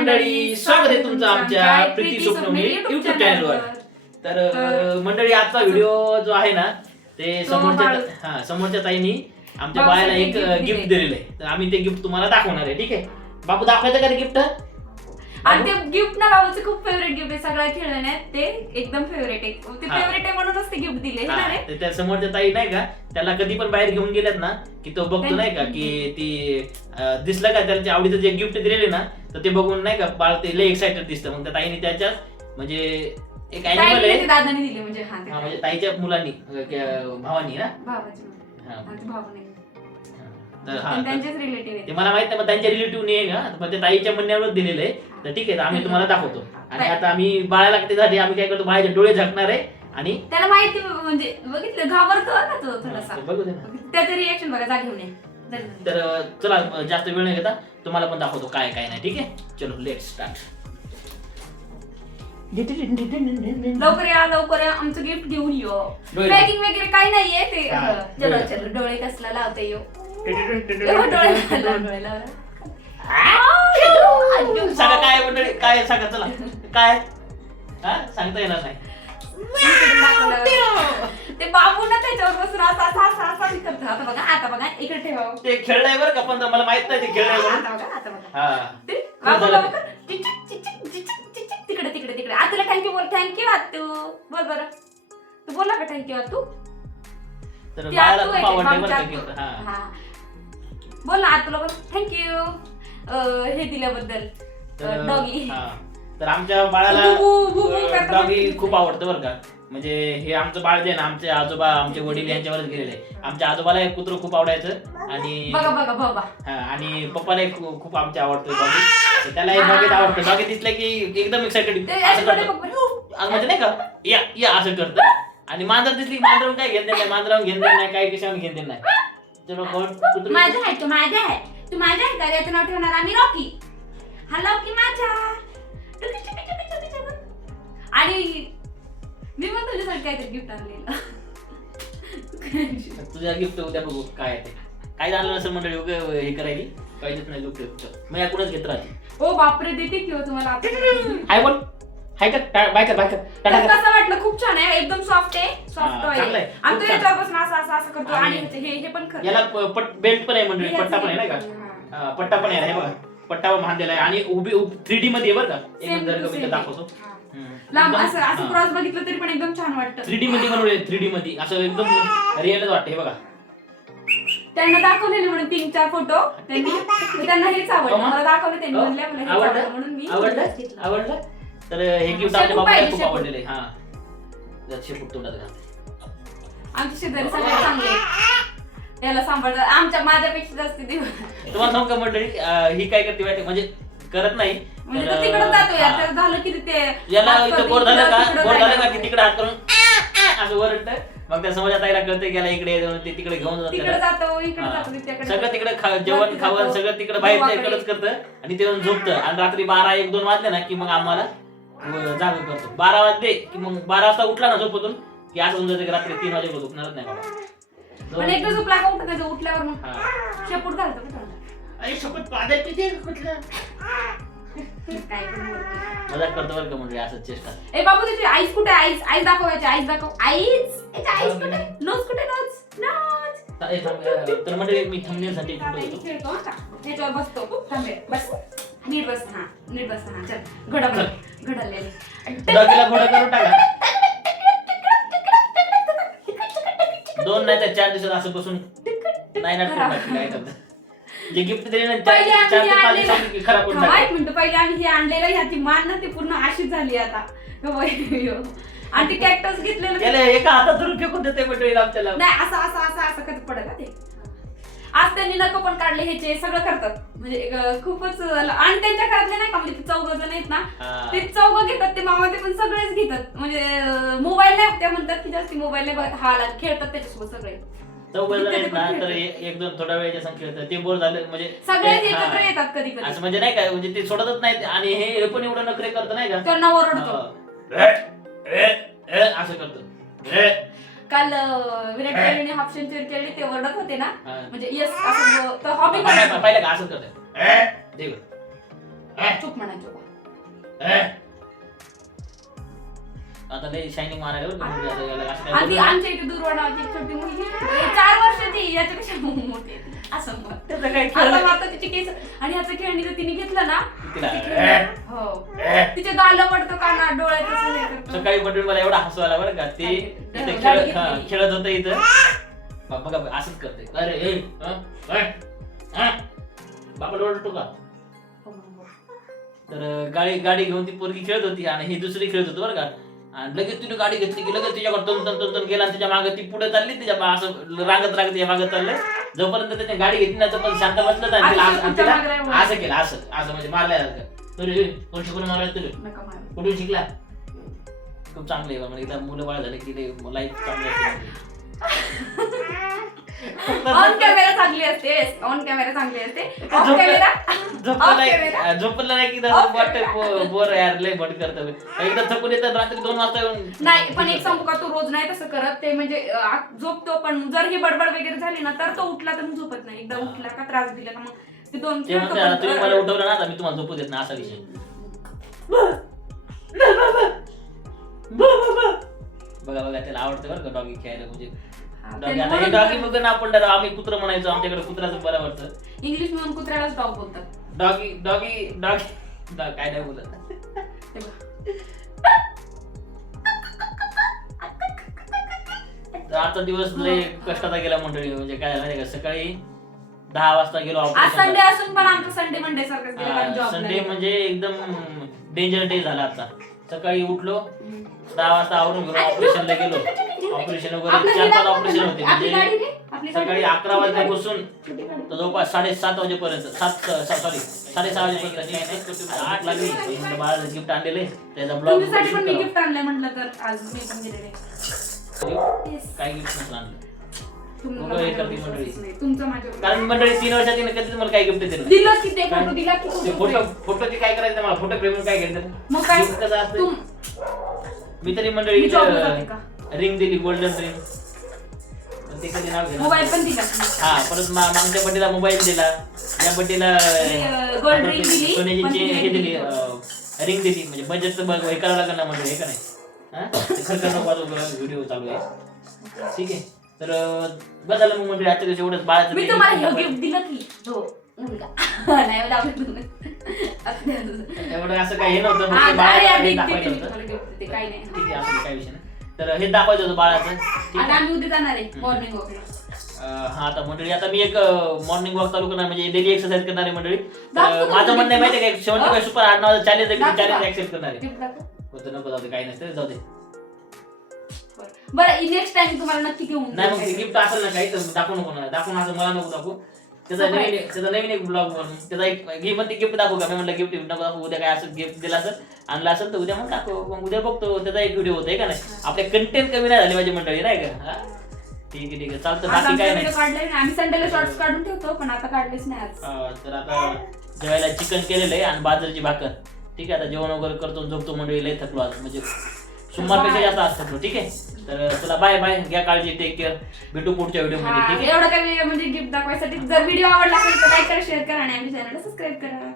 मंडळी, स्वागत आहे तुमचं आमच्या प्रीती स्वप्नमी युट्यूब चॅनलवर. तर मंडळी, आजचा व्हिडिओ जो आहे ना ते समोरच्या ताईंनी आमच्या बाळाला एक गिफ्ट दिलेलं आहे. तर आम्ही ते गिफ्ट तुम्हाला दाखवणार आहे. ठीक आहे बाबू, दाखवायचं का ते गिफ्ट? आणि ते गिफ्ट ना बाबूचं खूप फेवरेट गिफ्ट आहे. सगळ्या खेळण्यात ते एकदम फेवरेट आहे. ते फेवरेट आहे म्हणूनच ते गिफ्ट दिले ना रे. त्या समोरच्या ताई नाही का, त्याला कधी पण बाहेर घेऊन गेल्यात ना की तो बघतो नाही का की ती दिसलं का त्याच्या आवडीचं जे गिफ्ट दिलेले ना, तर ते बघून नाही का बाळ ते लय एक्साइटेड दिसतं. मग त्या ताईने त्याच्याच म्हणजे एक ॲनिमल आहे, दादाने दिले म्हणजे म्हणजे ताईच्या मुलांनी भावानी ना, त्यांचेच रिलेटिव्ह आहे. ते मला माहित नाही, त्यांच्या रिलेटिव्ह नाही का, पण ते ताईच्या म्हणण्यावर दिलेलं आहे. तर ठीक आहे, आम्ही तुम्हाला दाखवतो. आणि आता आम्ही बाळाला त्यासाठी आम्ही काय करतो, बाळाचे डोळे झाकणार आहे आणि त्याला माहिती म्हणजे बघितलं घाबरतो ना तो थोडासा. बघू दे ना, त्याचं रिएक्शन बघा, जा घेऊन ये. तर चला जास्त वेळ नाही घेता, तुम्हाला पण दाखवतो काय काय नाही. ठीक आहे, चलो लेट स्टार्ट. लवकर या लवकर या, आमचं गिफ्ट घेऊन येऊ. पॅकिंग वगैरे काही नाहीये ते. चलो चलो, डोळे कसला लावते यो. सांगा काय मंडळी, काय सांगा, चला काय सांगता येणार नाही. ते बाबू ना त्याच्यावर बसून असा करतो. आता बघा, आता बघा, इकडे ठेवा. ते खेळलंय बरं का, पण मला माहित नाही ते खेळलंय बरं. आता बघा, आता बघा. हा तिकडे तिकडे तिकडे. आतूला थँक्यू बोल. थँक्यू आतू बोल बरं. तू बोलला का थँक्यू आतू? तर बाळाला खूप आवडते बरं का गिफ्ट. हा बोल ना आतूला बोल थँक्यू हे दिल्याबद्दल. डॉगी. तर आमच्या बाळाला डॉगी खूप आवडतं बरं का. म्हणजे हे आमचं बाळ जे ना, आमचे आजोबा आमचे वडील यांच्यावरच गेलेले आहे. आमच्या आजोबाला एक कुत्रं खूप आवडायचं आणि बघा बघा बाबा. आणि पप्पाला खूप आमचे आवडतं डॉगी. त्याला एक डॉगी आवडतं. डॉगी दिसलं की एकदम एक्साइटेड असं करतं, म्हणजे नाही का या या असं करतं. आणि मांजर दिसली की मांजरावून काय घेणं नाही, मांजरावून घेणं नाही, काही कशावरून घेणं नाही. चलो कोण माझा आहे, तू माझा आहे, तू माझा आहे का? याचं नाव ठेवणार आम्ही रॉकी. हा लॉकी माझा. आणि मी पण तुझ्यासाठी काहीतरी गिफ्ट आणलेलं. तुझ्या गिफ्ट उद्या बघू काय आहे ते. काय झालं नसेल मंडळी, हे करायची पाहिजेच नाही लोक. मग याकडूनच घेत राहते. ओ बापरे, देते की तुम्हाला. हाय बोल, हाय कर, बाय कर. कसं वाटलं? खूप छान आहे, एकदम सॉफ्ट आहे. सॉफ्ट आहे. आणि तो याच्यापासून असं करतो. आणि हे पण खरं, याला बेल्ट पण आहे मंडळी, पट्टा पण आहे नाही का, पट्टा पण आहे. हे बघा, पट्टा बांधलेला आहे आणि उभी 3D मध्ये बरं का. एक जर कमी दाखवतो लांब असं क्रॉस बघितलं तरी पण एकदम छान वाटतं. 3D मध्ये बनवले, 3D मध्ये असं एकदम रिअलच वाटतं. हे बघा, त्यांना दाखवलेले म्हणून 3-4 फोटो. त्यांना हेच आवडलं. मला दाखवलं त्यांनी, म्हणल्या मला हे आवडलं म्हणून मी आवडलं. तर हे गिफ्ट आमच्या बाबाला खूप आवडलेलं आहे. हा जर शेपूट तोंडात घालते. आमचे शेजारी सगळे चांगले, याला सांभाळतात माझ्यापेक्षा जास्त दिवस. तुम्हाला सांगू का मंडळी, ही काय करते माहिती, म्हणजे करत नाही म्हणजे तो तिकडे जातो. याचं झालं की ते याला इथं बोर झालं का की तिकडे हात करून असं वरडतं. मग त्या समोरच्या ताईला कळतं की याला इकडे ते तिकडे घेऊन तिकडे जातो, इकडे जातो, सगळं तिकडे जेवण खावण सगळं तिकडे बाहेरच्या इकडेच करतं. आणि ते येऊन झोपतं. आणि रात्री 12-1-2 वाजले ना की मग आम्हाला जाग करतो. 12 वाजले की मग 12 वाजता उठला ना झोपतून की असं समजायचं की रात्री 3 वाजेपर्यंत झोपणारच नाही बाबा. पण एकदा झोपला का उठत, उठल्यावर मग शेपूट घालतो. आई सोबत पादर पिते कुठलं मजाक करतो बरं का म्हणजे असं चेष्टा. ए बाबू, तुझी आईस कुठे? आईस दाखव, याची आईस दाखव. आईस कुठे? नोज कुठे? नोज. तर म्हणजे मी थंबनेलसाठी खेळतो का त्याच्यावर बसतो. थांबे बस, नीट बस. हा नीट बस. हा चल, घडलेले डॉगीला घोडा करून टाका. 2 नाही तर 4 दिवसात असं बसून नाही ना काय करत. जे गिफ्ट दिले ना 4 ते 5 दिवसांनी खराब करून टाका. 1 मिनिट पहिले आम्ही हे आणलेलं, ह्याची मान ना ती पूर्ण अशीच झाली आता. आणि ते कॅक्टस घेतलेलं त्याला एका हातात धरून फेकून देते मंडळी आमच्याला. नाही, असं कधी पडत ना ते. आज त्यांनी नख पण काढले, ह्याचे सगळं करतात. म्हणजे खूपच. आणि त्यांच्या घरातले नाही का, म्हणजे 14 जण आहेत ना, ते 14 घेतात. ते मामा ते पण सगळेच घेतात. म्हणजे मोबाईल नाही, त्या म्हणतात की जास्त मोबाईल नाही बघत. हा खेळतात त्याच्यासोबत सगळे. 14 जण आहेत ना, तर 1-2 थोड्या वेळेच्या संख्येत ते बोर झाले म्हणजे सगळे एकत्र येतात कधी कधी. असं म्हणजे नाही का, म्हणजे ते सोडतच नाहीत. आणि हे पण एवढं नखरे करत नाही का, त्यांना ओरडतो असं करतो. काल विराट कोहलीने हाफ सेंचुरी केली, ते ओरडत होते ना. म्हणजे यस असं हॉबी पाहिलं का असं करत. झोप म्हणायचो. आता लय शायनिंग मारायला बरं का मुलगी आता याला असं काय आणि बोलू नका. आमच्या इथे दूरवाडाची एक छोटी मुलगी 4 वर्षाची, याच्यापेक्षा मोठी आहे. असं मग त्याचं काय आता खेळ मारता तिची केस आणि ह्याचं खेळणी जर तिने घेतलं ना तिला ती खेळणी- हो तिचे गाल पडतो काना डोळ्यात असं हे करतो. सकाळी पटून मला एवढा हसू आला बरं का ते इथे गाडी खेळत होतं इथं बघा असंच करते. अरे ए बापाला ओरडतो का? तर गाडी घेऊन ती पोरगी खेळत होती आणि ही दुसरी खेळत होती बरं का. आणि लगेच तिने गाडी घेतली की लगेच तिच्याकडे तन गेला आणि तिच्या मागे ती पुढे चालली, तिच्या असं रांगत तिच्या मागे चाललंय. जोपर्यंत त्याने गाडी घेतली ना तोपर्यंत शांत बसलं आणि तिला असं केलं असं म्हणजे मारल्यासारखं. तुझे कोण शिकून मारलं तुझे कुठून शिकला? खूप चांगले म्हणजे एकदा मुलं बाळ झाले की लाईफ चांगली असते. ऑन कॅमेरा चांगली असते, ऑन कॅमेरा चांगली असते, ऑफ कॅमेरा झोपला नाही की वाटतं बोर यार लय भट करतं. एकदा थकून येतात रात्री 2 वाजता येऊन. नाही पण एक सांगू का, तो रोज नाही तसं करत ते, म्हणजे झोपतो पण जर ही बडबड वगैरे झाली ना तर तो उठला तर मग झोपत नाही. एकदा उठला का त्रास दिला का मग ते 2 ते म्हणते तुम्ही मला उठवलं ना आता मी तुम्हाला झोपू देत नाही असा विषय. बघा त्याला आवडतं बरं का डॉगी खेळायला. म्हणजे डॉगी बघ ना आपण आम्ही कुत्र म्हणायचो, आमच्याकडे कुत्राचं बरं वाटतं. इंग्लिश म्हणून कुत्र्यालाच डॉग बोलतात. डॉगी काय नाही बोलत. आजचा दिवस लय कष्टाचा गेला मंडळी. म्हणजे काय झालं का सकाळी 10 वाजता गेलो आज संडे असून पण आमचा संडे मंडे सारखाच गेला. संडे म्हणजे एकदम डेंजर डे झाला आता. सकाळी उठलो 10 वाजता आवरून गेलो ऑपरेशनला गेलो. ऑपरेशन वगैरे 4-5 ऑपरेशन होते. म्हणजे सकाळी 11 वाजल्यापासून तर जवळपास 7:30 वाजेपर्यंत 6:30 वाजेपर्यंत 8 लागली. बाळाला गिफ्ट आणलेले त्याचा ब्लॉग गिफ्ट आणलंय म्हटलं तर आज मी पण गेलेले. काय गिफ्ट नसलं आणलं कारण मंडळी 3 वर्षात कधी तुम्हाला काय गिफ्ट दिलं दिलं की ते फोटो दिला की फोटो काय करायचं मला फोटो फ्रेम काय घ्यायचं मग काय कसं असतं. मी तरी मंडळी रिंग दिली गोल्डन रिंग. ते कधी नाव घेतलं मोबाईल पण दिला. हा परत मागच्या बड्डेला मोबाईल दिला. या बड्डेला गोल्ड रिंग दिली, सोन्याची हे दिली रिंग दिली. म्हणजे बजेटचं हे करावं लागलं ना म्हणजे हे का नाही खर्च नको व्हिडिओ चालू आहे. ठीक आहे तर बदल मग म्हणजे आजच्या दिवशी एवढंच बाळाचं मी तुम्हाला गिफ्ट दिलं की हो नाही एवढं असं काही हे नव्हतं फक्त बाळाला दाखवायचं होतं. ठीक आहे असं काही विषय नाही. तर हे दाखवायचं होतं बाळाचं. आम्ही उद्या जाणार आहे मॉर्निंग वॉकला. हा आता मंडळी आता मी एक मॉर्निंग वॉक चालू करणार म्हणजे डेली एक्सरसाइज करणार आहे मंडळी. माझं म्हणणं आहे माहिती आहे का 75 सुपर 8 चॅलेंज ऍक्सेप्ट करणार आहे. होतं नको जाऊ दे काही नसतं जाऊ दे. बरं नेक्स्ट टाइम तुम्हाला नक्की घेऊन नाही मग गिफ्ट असेल ना काही तर दाखवू नको ना दाखवून असं मला नको दाखवू. त्याचा नवीन एक ब्लॉग बनवून त्याचा एक म्हणते गिफ्ट दाखवू का. मी म्हटलं गिफ्ट नको दाखवू. उद्या काय असं गिफ्ट दिला असेल आणला असेल तर उद्या मग दाखव. मग उद्या बघतो त्याचा एक व्हिडिओ होता का नाही. आपल्या कंटेंट कमी नाही झाले माझी मंडळी नाही का. ठीक आहे चालतं बाकी काय नाही. काढले आम्ही संडेला शॉर्ट्स काढून ठेवतो पण आता काढलेच नाही आज. तर आता जेवायला चिकन केलेलं आहे आणि बाजरीची भाकर. ठीक आहे आता जेवण वगैरे करतो झोपतो मंडळी. लय थकलो आज म्हणजे सोमवारपेक्षा जास्त आज थकलो. ठीक आहे तर चला बाय घ्या काळजी टेक केअर. भेटू पुढच्या व्हिडिओ मध्ये. ठीक आहे एवढं काय म्हणजे गिफ्ट दाखवायसाठी जर व्हिडिओ आवडला असेल तर लाईक करा शेअर करा आणि आमच्या चॅनलला सबस्क्राईब करा.